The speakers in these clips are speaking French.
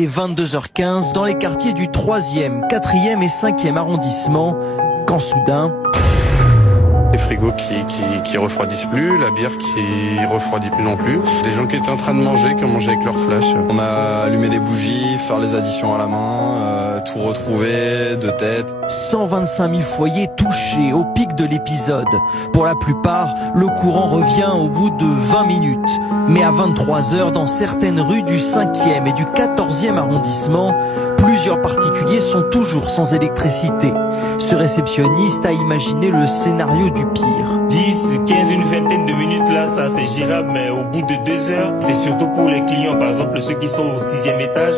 Et 22h15 dans les quartiers du 3e, 4e et 5e arrondissement, quand soudain... Les frigos qui refroidissent plus, la bière qui refroidit plus non plus. Des gens qui étaient en train de manger, qui ont mangé avec leur flash. On a allumé des bougies, faire les additions à la main, tout retrouver de tête. 125 000 foyers touchés au pic de l'épisode. Pour la plupart, le courant revient au bout de 20 minutes. Mais à 23h, dans certaines rues du 5e et du 14e arrondissement, plusieurs particuliers sont toujours sans électricité. Ce réceptionniste a imaginé le scénario du pire. 10, 15, une vingtaine de minutes, là, ça c'est gérable, mais au bout de 2 heures, c'est surtout pour les clients, par exemple ceux qui sont au 6e étage.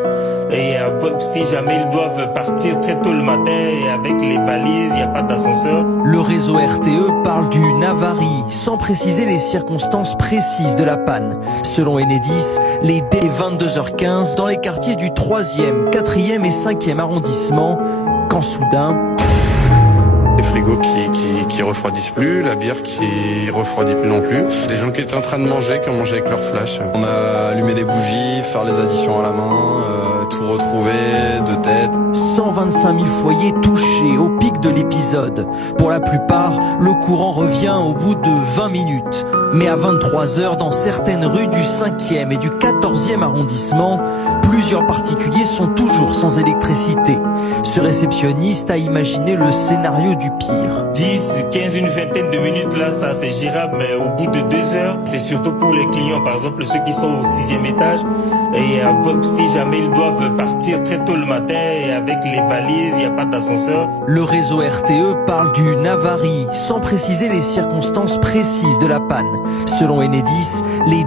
Et si jamais ils doivent partir très tôt le matin et avec les valises, il n'y a pas d'ascenseur. Le réseau RTE parle d'une avarie, sans préciser les circonstances précises de la panne. Selon Enedis, dès 22h15 dans les quartiers du 3e, 4e et 5e arrondissement, quand soudain... Les frigos qui refroidissent plus, la bière qui refroidit plus non plus. Des gens qui étaient en train de manger, qui ont mangé avec leur flash. On a allumé des bougies, faire les additions à la main, tout retrouver de tête. 125 000 foyers touchés au pic de l'épisode. Pour la plupart, le courant revient au bout de 20 minutes. Mais à 23h, dans certaines rues du 5e et du 14e arrondissement, plusieurs particuliers sont toujours sans électricité. Ce réceptionniste a imaginé le scénario du pire. 10, 15, une vingtaine de minutes, là, ça c'est gérable, mais au bout de 2 heures, c'est surtout pour les clients, par exemple ceux qui sont au 6e étage. Et si jamais ils doivent partir très tôt le matin et avec les valises, il n'y a pas d'ascenseur. Le réseau RTE parle d'une avarie, sans préciser les circonstances précises de la panne. Selon Enedis, les